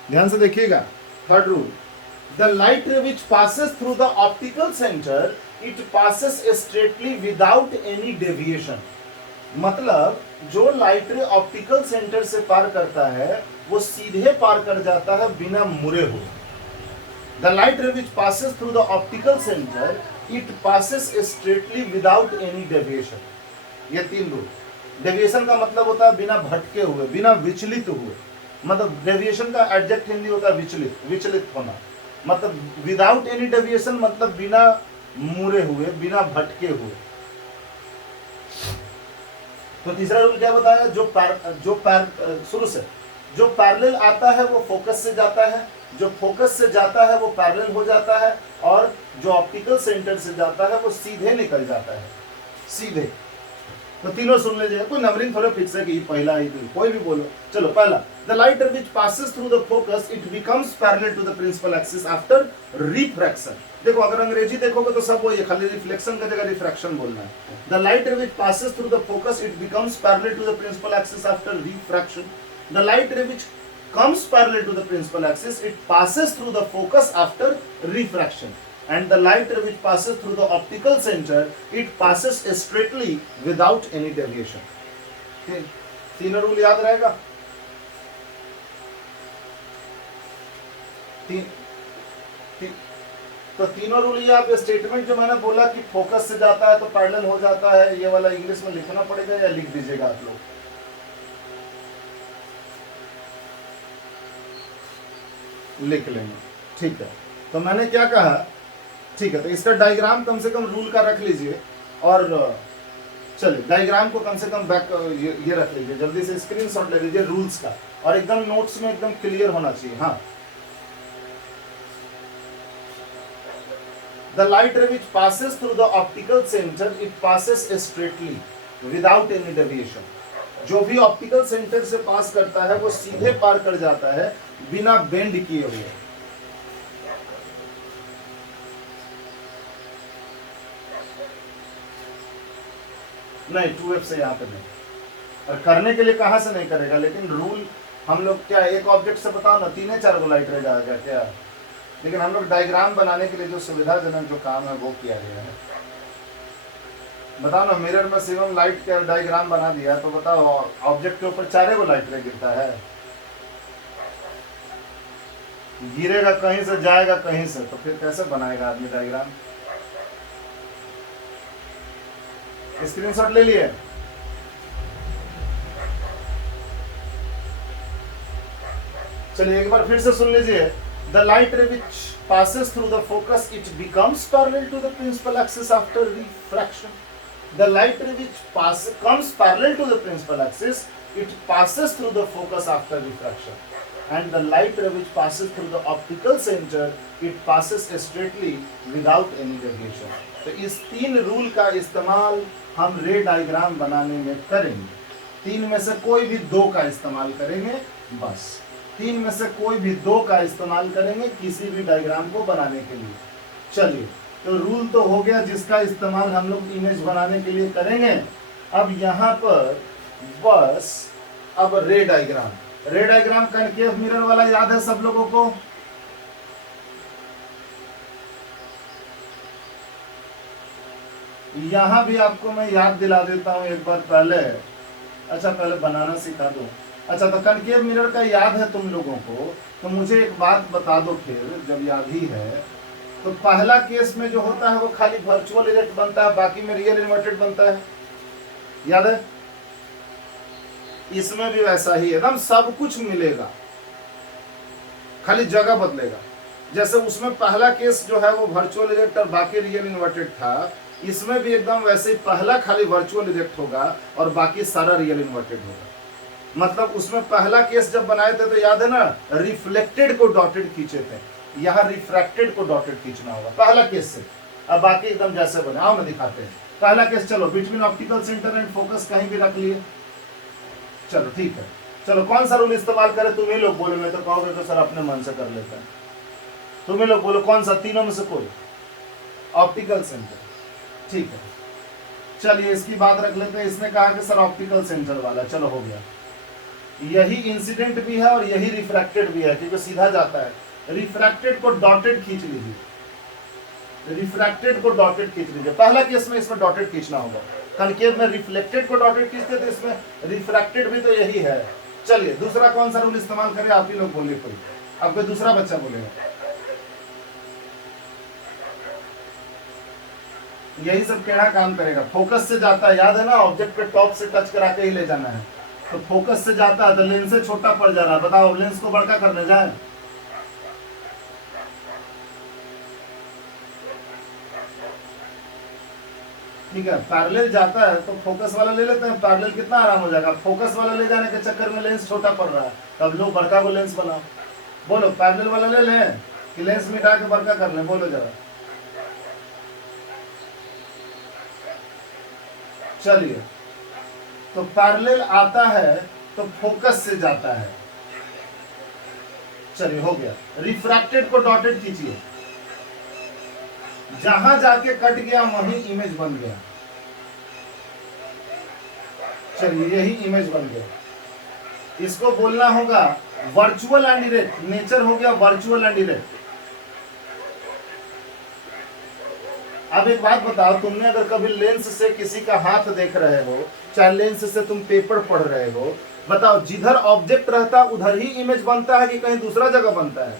ध्यान से देखिएगा। Third rule, the light ray which passes through the optical centre it passes straightly without any deviation. मतलब जो लाइट रे ऑप्टिकल सेंटर से पार करता है वो सीधे पार कर जाता है बिना मुड़े हुए। The light ray which passes through the optical centre it passes straightly without any deviation. ये तीन रूल। डेविएशन का मतलब होता है बिना भटके हुए, बिना विचलित हुए। मतलब डेविएशन का एडजेक्ट हिंदी होता है विचलित होना। मतलब विदाउट एनी डेविएशन मतलब बिना मुड़े हुए, बिना भटके हुए। तो तीसरा रूल क्या बताया? शुरू से जो पैरेलल आता है वो फोकस से जाता है, जो फोकस से जाता है वो पैरेलल हो जाता है, और जो ऑप्टिकल सेंटर से जाता है वो सीधे निकल जाता है, सीधे। तो तीनों सुन लीजिए, कोई नंबरिंग थोड़ा फिक्स है कि पहला ही कोई भी बोलो। चलो पहला, the light which passes through the focus it becomes parallel to the principal axis after refraction. देखो अगर अंग्रेजी देखोगे तो सब वही, खाली रिफ्लेक्शन की जगह रिफ्रैक्शन बोलना है। The light which passes through the focus it becomes parallel to the principal axis after refraction. The light which comes parallel to the principal axis it passes through the focus after refraction, and the light ray which passes through the optical center it passes straightly without any deviation। तीनों rule याद रहेगा? तो तीनों rule ये आप statement जो मैंने बोला कि फोकस से जाता है तो पैरेलल हो जाता है, ये वाला इंग्लिश में लिखना पड़ेगा या लिख दीजिएगा आप लोग? लिख लेंगे, ठीक है। तो मैंने क्या कहा, ठीक है, तो इसका डायग्राम कम से कम रूल का रख लीजिए, और चलिए डायग्राम को कम से कम बैक ये रख लीजिए, जल्दी से स्क्रीनशॉट ले लीजिए रूल्स का, और एकदम नोट्स में एकदम क्लियर होना चाहिए। हाँ, the light ray which passes through the optical centre it passes straightly without any deviation. जो भी ऑप्टिकल सेंटर से पास करता है वो सीधे पार कर जाता है बिना बेंड किए हुए। नहीं, 2F से यहाँ पे नहीं, और करने के लिए कहां से नहीं करेगा, लेकिन रूल हम लोग क्या एक ऑब्जेक्ट से बताओ ना 3-4 गो लाइट रहेगा क्या, लेकिन हम लोग डायग्राम बनाने के लिए जो सुविधाजनक जो काम है वो किया गया है। बताओ ना, मिरर में सिर्फ लाइट का डायग्राम बना दिया तो बताओ ऑब्जेक्ट के ऊपर 4 गो लाइट रे गिरता है, गिरेगा कहीं से जाएगा कहीं से, तो फिर कैसे बनाएगा आदमी डायग्राम? स्क्रीनशॉट ले लिए? चलिए एक बार फिर से सुन लीजिए। The light ray which passes through the focus it becomes parallel to the principal axis after refraction. The light ray which comes parallel to the principal axis it passes through the focus after refraction, and the light ray which passes through the optical center it passes straightly without any deviation. तो इस 3 rule का इस्तेमाल हम रे diagram बनाने में करेंगे। 3 में से कोई भी 2 का इस्तेमाल करेंगे, बस 3 में से कोई भी 2 का इस्तेमाल करेंगे किसी भी डायग्राम को बनाने के लिए। चलिए, तो रूल तो हो गया जिसका इस्तेमाल हम लोग इमेज बनाने के लिए करेंगे। अब यहाँ पर बस अब रे डायग्राम कनकेव मिरर वाला याद है सब लोगों को? यहां भी आपको मैं याद दिला देता हूं एक बार पहले। अच्छा, पहले बनाना सिखा दो। अच्छा, तो कनकेव मिरर का याद है तुम लोगों को? तो मुझे एक बात बता दो फिर, जब याद ही है तो पहला केस में जो होता है वो खाली वर्चुअल इरेक्ट बनता है, बाकी में रियल इन्वर्टेड बनता है, याद है? इसमें भी वैसा ही एकदम सब कुछ मिलेगा, खाली जगह बदलेगा। जैसे उसमें पहला केस जो है वो वर्चुअल इरेक्ट और बाकी रियल इन्वर्टेड था, इसमें भी एकदम वैसे ही पहला खाली वर्चुअल इरेक्ट होगा और बाकी सारा रियल इन्वर्टेड होगा। मतलब उसमें पहला केस जब बनाए थे तो याद है ना, रिफ्लेक्टेड को डॉटेड खींचे थे, यहाँ रिफ्रैक्टेड को डॉटेड खींचना होगा पहला केस से। अब बाकी एकदम जैसे बने, आओ ना दिखाते हैं। पहला केस, चलो between optical centre and focus कहीं भी रख लिए, चलो ठीक है। चलो कौन सा रूल इस्तेमाल करें? तुम ही लोग बोलो, मैं तो कहोगे तो सर अपने मन से कर लेते हैं। तुम ही लोग बोलो कौन सा, तीनों में से कोई। ऑप्टिकल सेंटर, ठीक है। चलिए इसकी बात रख लेते हैं। इसने कहा कि सर ऑप्टिकल सेंटर वाला, चलो हो गया। यही इंसिडेंट भी है और यही रिफ्रैक्टेड भी है, क्योंकि सीधा जाता है। रिफ्रैक्टेड को डॉटेड खींच लीजिए, रिफ्रैक्टेड को डॉटेड खींच लीजिए। पहला केस में इसमें डॉटेड खींचना होगा, कनकेव में रिफ्लेक्टेड को डॉटेड खींचते थे, इसमें रिफ्रैक्टेड भी तो यही है। चलिए दूसरा कौन सा रूल इस्तेमाल करें? आप ही लोग बोलिए, कोई अब कोई दूसरा बच्चा बोलेगा। यही सब टेढ़ा काम करेगा। फोकस से जाता है, याद है ना, ऑब्जेक्ट पे टॉप से टच करा के ही ले जाना है। तो फोकस से जाता है तो लेंस से छोटा पड़ जा रहा है, बताओ लेंस को बड़का करने जाए? ठीक है, पैरेलल जाता है तो फोकस वाला ले लेते हैं, पैरेलल कितना आराम हो जाएगा। फोकस वाला ले जाने के चक्कर में लेंस छोटा पड़ रहा है, तब लो बड़का को लेंस बनाओ। बोलो पैरेलल वाला ले लें कि लेंस मिटा के बड़का कर लें? बोलो जरा। चलिए, तो पैरेलल आता है तो फोकस से जाता है। चलिए हो गया। रिफ्रैक्टेड को डॉटेड कीजिए, जहां जाके कट गया वहीं इमेज बन गया। चलिए यही इमेज बन गया। इसको बोलना होगा वर्चुअल एंड इरेक्ट। नेचर हो गया वर्चुअल एंड इरेक्ट। अब एक बात बताओ, तुमने अगर कभी लेंस से किसी का हाथ देख रहे हो, चाहे लेंस से तुम पेपर पढ़ रहे हो, बताओ जिधर ऑब्जेक्ट रहता उधर ही इमेज बनता है कि कहीं दूसरा जगह बनता है?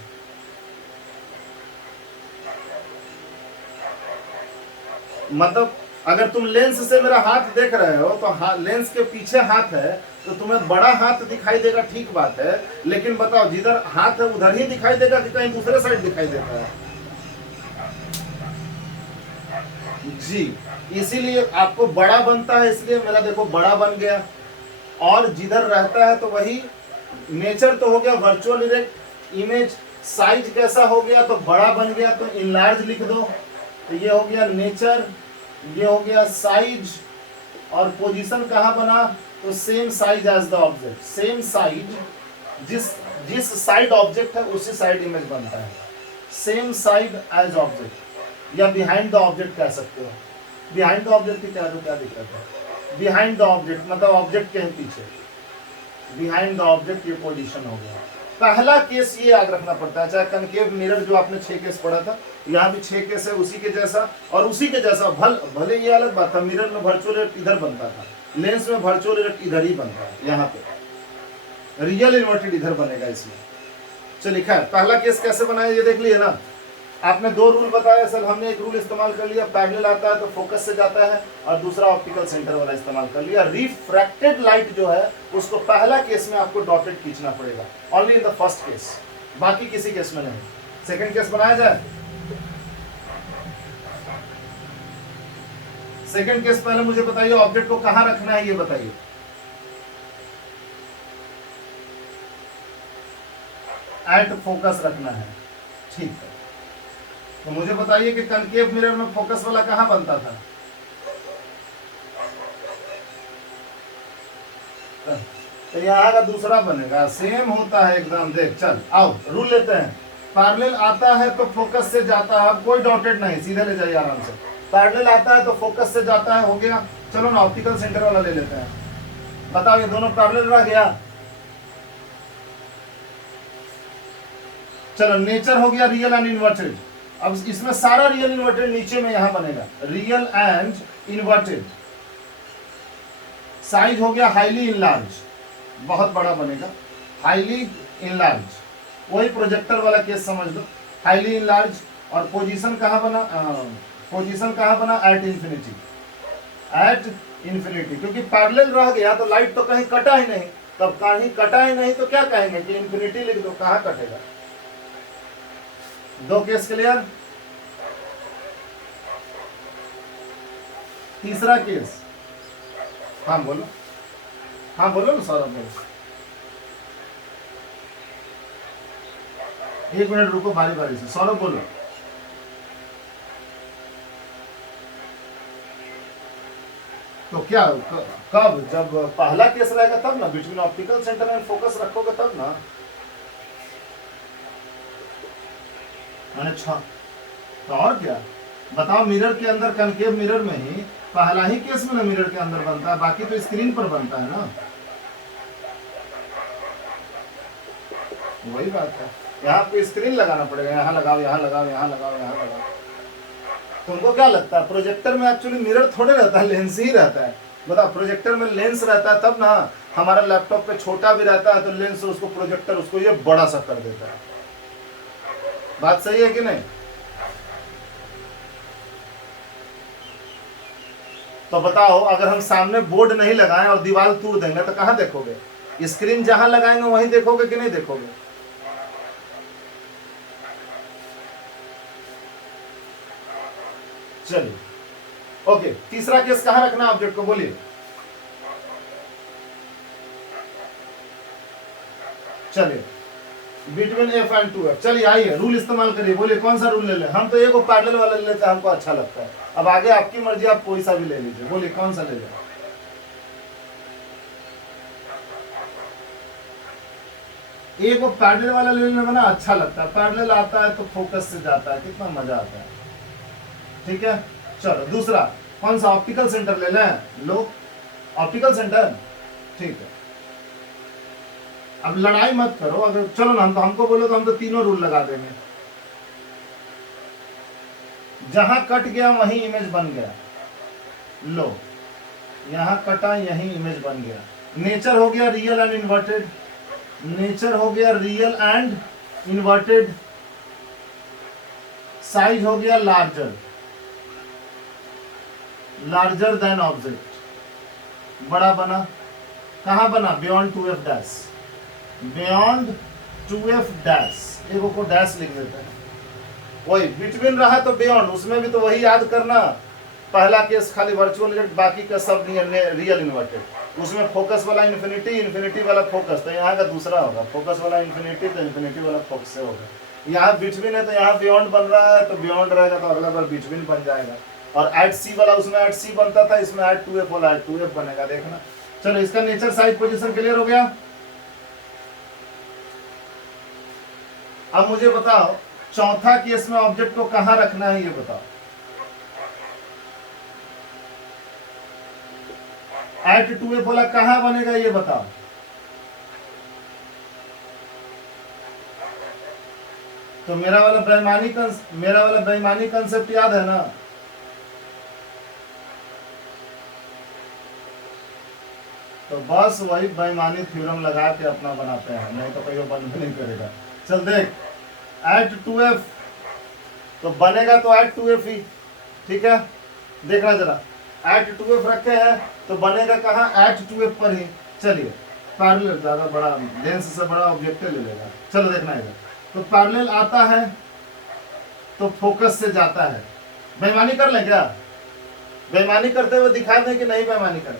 मतलब अगर तुम लेंस से मेरा हाथ देख रहे हो तो लेंस के पीछे हाथ है तो तुम्हें बड़ा हाथ दिखाई देगा, ठीक बात है, लेकिन बताओ जिधर हाथ है उधर ही दिखाई देगा कि कहीं दूसरे साइड दिखाई देता है? जी, इसीलिए आपको बड़ा बनता है, इसलिए मेरा देखो बड़ा बन गया। और जिधर रहता है तो वही नेचर तो हो गया वर्चुअल इरेक्ट। इमेज साइज कैसा हो गया? तो बड़ा बन गया, तो इनलार्ज लिख दो। तो ये हो गया नेचर, ये हो गया साइज, और पोजीशन कहाँ बना? तो same size as the object. Same size, जिस साइड ऑब्जेक्ट है उसी साइड इमेज बनता है। सेम साइड एज ऑब्जेक्ट, या बिहाइंड द ऑब्जेक्ट कह सकते हो। बिहाइंड द ऑब्जेक्ट की क्या दिक्कत है? बिहाइंड द ऑब्जेक्ट मतलब ऑब्जेक्ट के पीछे, बिहाइंड द ऑब्जेक्ट ये पोजीशन हो गया। पहला केस ये याद रखना पड़ता है, चाहे कनकेव मिरर जो आपने 6 केस पढ़ा था, यहाँ भी 6 केस है उसी के जैसा, और उसी के जैसा भले ये अलग बात था, मिरर में वर्चुअल इरेक्ट इधर बनता था, लेंस में वर्चुअल इरेक्ट इधर ही बनता है, यहाँ पे रियल इन्वर्टेड इधर बनेगा इसमें। चलिए खैर, पहला केस कैसे बनाया ये देख लिए ना। आपने 2 रूल बताया सर, हमने एक रूल इस्तेमाल कर लिया, पैरेलल आता है तो फोकस से जाता है, और दूसरा ऑप्टिकल सेंटर वाला इस्तेमाल कर लिया। रिफ्रैक्टेड लाइट जो है उसको पहला केस में आपको डॉटेड खींचना पड़ेगा, only in the first case, बाकी किसी केस में नहीं। सेकंड केस बनाया जाए। सेकंड केस पहले मुझे बताइए, ऑब्जेक्ट को कहां रखना है ये बताइए। एट फोकस रखना है, ठीक है। तो मुझे बताइए कि कनकेव मिरर में फोकस वाला कहाँ बनता था? तो यहाँ का दूसरा बनेगा, सेम होता है एकदम। देख चल आओ रूल लेते हैं। पैरेलल आता है तो फोकस से जाता है, अब कोई डॉटेड नहीं, सीधे ले जाइए आराम से। पैरेलल आता है तो फोकस से जाता है, हो गया। चलो ना ऑप्टिकल सेंटर वाला ले लेते हैं। बताओ ये दोनों पैरेलल रह गया। चलो नेचर हो गया रियल एंड इन्वर्टेड। अब इसमें सारा रियल इन्वर्टेड नीचे में यहां बनेगा, रियल एंड इन्वर्टेड। साइज हो गया हाईली इनलार्ज, बहुत बड़ा बनेगा, हाईली इनलार्ज। वही प्रोजेक्टर वाला केस समझ लो, हाईली इनलार्ज। और पोजीशन कहां बना? पोजीशन कहां बना? At infinity, at infinity. क्योंकि पैरेलल रह गया तो लाइट तो कहीं कटा ही नहीं, तब कहीं कटा ही नहीं तो क्या कहेंगे कि इंफिनिटी लिख दो, कहां कटेगा। दो केस क्लियर। तीसरा केस, हाँ बोलो, हाँ बोलो ना सौरभ भाई। एक मिनट रुको, बारी बारी से सौरभ बोलो। तो क्या कब? जब पहला केस रहेगा तब ना, between optical centre and focus रखोगे तब ना। मैंने तो और क्या बताओ, मिरर के अंदर, कनकेव मिरर में ही पहला ही केस में ना मिरर के अंदर बनता है, बाकी तो स्क्रीन पर बनता है ना। वही बात है, यहाँ पे स्क्रीन लगाना पड़ेगा, यहाँ लगाओ, यहाँ लगाओ, यहाँ लगाओ, यहाँ लगाओ। तुमको क्या लगता है प्रोजेक्टर में एक्चुअली मिरर थोड़े रहता है, लेंस ही रहता है। बताओ प्रोजेक्टर में लेंस रहता है तब ना। हमारा लैपटॉप पे छोटा भी रहता है तो लेंस उसको प्रोजेक्टर उसको ये बड़ा सा कर देता है। बात सही है कि नहीं? तो बताओ अगर हम सामने बोर्ड नहीं लगाएं और दीवार तोड़ देंगे तो कहां देखोगे? स्क्रीन जहां लगाएंगे वहीं देखोगे कि नहीं देखोगे? चलिए ओके, तीसरा केस कहां रखना ऑब्जेक्ट को, बोलिए। चलिए between F and two F. चलिए आइए रूल इस्तेमाल करिए, बोलिए कौन सा रूल ले लें। हम तो एक पैरेलल वाला ले लेते हैं, हमको अच्छा लगता है। अब आगे आपकी मर्जी, आप कोई सा भी ले लीजिए, बोलिए कौन सा ले लें। एक पैरेलल वाला ले लेने में ना अच्छा लगता है, पैरेलल आता है तो फोकस से जाता है, कितना मजा आता है। ठीक है चलो दूसरा कौन सा, ऑप्टिकल सेंटर ले लें। लो ऑप्टिकल सेंटर, ठीक है। अब लड़ाई मत करो, अगर चलो ना, हम तो हमको बोलो तो हम तो तीनों रूल लगा देंगे। जहां कट गया वहीं इमेज बन गया। लो यहां कटा, यहीं इमेज बन गया। नेचर हो गया रियल एंड इन्वर्टेड, नेचर हो गया रियल एंड इन्वर्टेड। साइज हो गया लार्जर, लार्जर देन ऑब्जेक्ट, बड़ा बना। कहां बना? Beyond 2f dash, beyond 2f dash. एगो को डैश लिख देते हैं। वही बिटवीन रहा तो बियॉन्ड, उसमें भी तो वही याद करना। पहला केस खाली वर्चुअल, बाकी का सब रियल इन्वर्टेड। उसमें फोकस वाला इन्फिनिटी, इन्फिनिटी वाला फोकस, तो यहाँ का दूसरा होगा। फोकस वाला इन्फिनिटी तो इन्फिनिटी वाला फोकस से होगा। यहाँ बिटवीन है तो यहाँ बियॉन्ड बन रहा है, तो बियॉन्ड रहेगा तो अगला बार बिटवीन बन जाएगा। और एट सी वाला, उसमें एट सी बनता था, इसमें एट 2f वाला एट 2f बनेगा, देखना। चलो इसका नेचर, साइज, पोजीशन क्लियर हो गया। अब मुझे बताओ चौथा केस में ऑब्जेक्ट को कहां रखना है, ये बताओ। एट 2f वाला कहां बनेगा, ये बताओ। तो मेरा वाला बेईमानी कंसेप्ट याद है ना? तो बस वही बेईमानी थ्योरम लगा के अपना बनाते हैं, नहीं तो कहीं बंद नहीं करेगा। चल देख, एट 2f तो बनेगा तो एट 2f ही, ठीक है। देखना जरा, एट 2f रखे हैं तो बनेगा कहाँ? एट 2f पर ही। चलिए पैरेलल, ज्यादा बड़ा लेंस से बड़ा ऑब्जेक्ट ले लेगा। चलो देखना इधर, तो पैरेलल आता है तो फोकस से जाता है। बेईमानी कर लें क्या? बेईमानी करते हुए दिखा दें कि नहीं बेईमानी करें?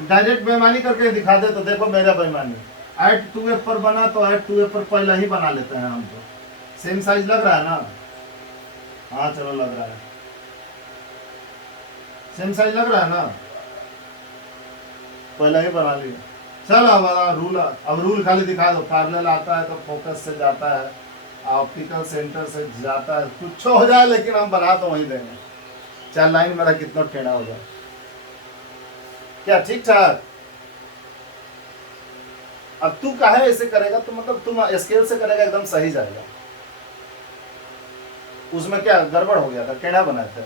डायरेक्ट बेईमानी करके दिखा दे तो देखो मेरा बेईमानी। एट 2f पर बना तो एट 2f पर पहले ही बना लेते हैं हम तो। सेम साइज लग रहा है ना? हाँ चलो लग रहा है, सेम साइज लग रहा है ना, पहले ही बना लिया। चलो अब रूल खाली दिखा दो। पैरेलल आता है तो फोकस से जाता है, ऑप्टिकल सेंटर से जाता है, कुछ हो जाए लेकिन हम बना तो वही देंगे, चाहे लाइन मेरा कितना टेढ़ा हो जाए। क्या ठीक ठाक? अब तू काहे ऐसे करेगा, तो मतलब तुम स्केल से करेगा एकदम सही जाएगा। उसमें क्या गड़बड़ हो गया था, टेढ़ा बनाया था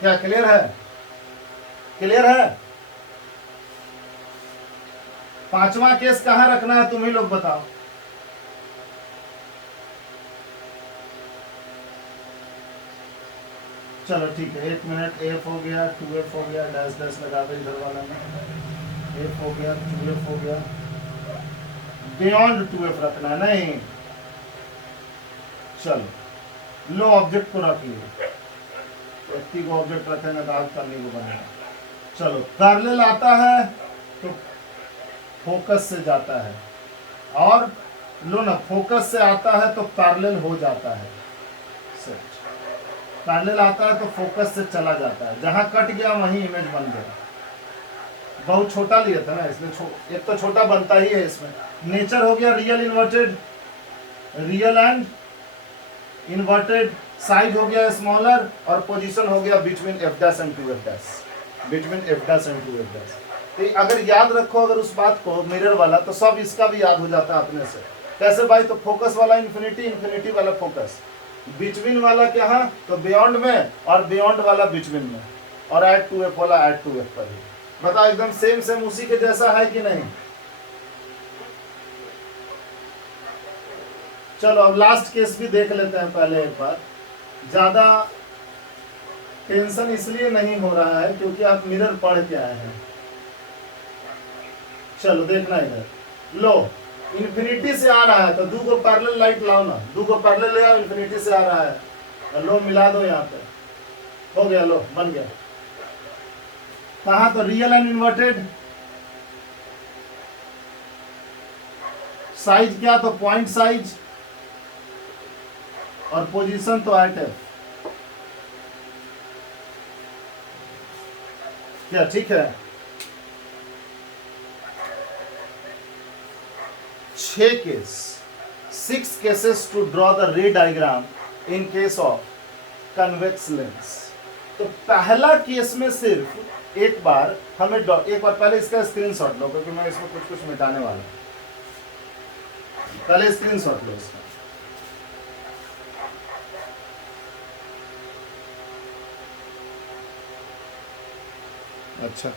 क्या? क्लियर है? क्लियर है? पांचवा केस कहां रखना है तुम ही लोग बताओ। चलो ठीक है, 1 मिनट। एफ हो गया, 2f हो गया, डैश डैश लगा दो इधर वाला में, एफ हो गया, 2f हो गया, बियॉन्ड 2f रखना है नहीं। चलो लो ऑब्जेक्ट को रख लियो, व्यक्ति को ऑब्जेक्ट रखेंगे तो आग करने को बनेगा। चलो पैरेलल आता है तो फोकस से जाता है, और लो ना फोकस से आता है तो पैरेलल हो जाता है। पैरेलल आता है तो फोकस से चला जाता है, जहां कट गया वहीं इमेज बन गया। बहुत छोटा लिया था ना इसलिए एक तो छोटा बनता ही है इसमें। नेचर हो गया real inverted, real and inverted, size हो गया स्मॉलर, और पोजीशन हो गया between F dash and 2f dash, between F dash and 2f dash. तो अगर याद रखो अगर उस बात को मिरर वाला, तो सब इसका भी याद हो जाता है अपने से। कैसे भाई? तो फोकस वाला इन्फिनिटी, इन्फिनिटी वाला फोकस, बिटवीन वाला क्या है तो बियॉन्ड में, और बियॉन्ड वाला बिटवीन में, और एट 2f वाला एट 2f पर ही। बताओ एकदम सेम सेम उसी के जैसा है कि नहीं? चलो अब लास्ट केस भी देख लेते हैं पहले एक बार। ज्यादा टेंशन इसलिए नहीं हो रहा है क्योंकि आप मिरर पढ़ के आए हैं। चलो देखना इधर, लो इन्फिनिटी से आ रहा है तो 2 को पैरेलल लाइट लाओ ना, 2 को पैरेलल ले आओ, इन्फिनिटी से आ रहा है, लो मिला दो यहाँ पे, हो गया, लो बन गया। कहा तो रियल एंड इन्वर्टेड, साइज क्या तो पॉइंट साइज, और पोजीशन तो एट एफ। क्या ठीक है? 6 case, 6 cases to draw the ray diagram in case of convex lens। तो पहला केस में सिर्फ एक बार हमें एक बार पहले इसका स्क्रीनशॉट लो, क्योंकि मैं इसमें कुछ कुछ मिटाने वाला हूं। पहले स्क्रीनशॉट लो इसका। अच्छा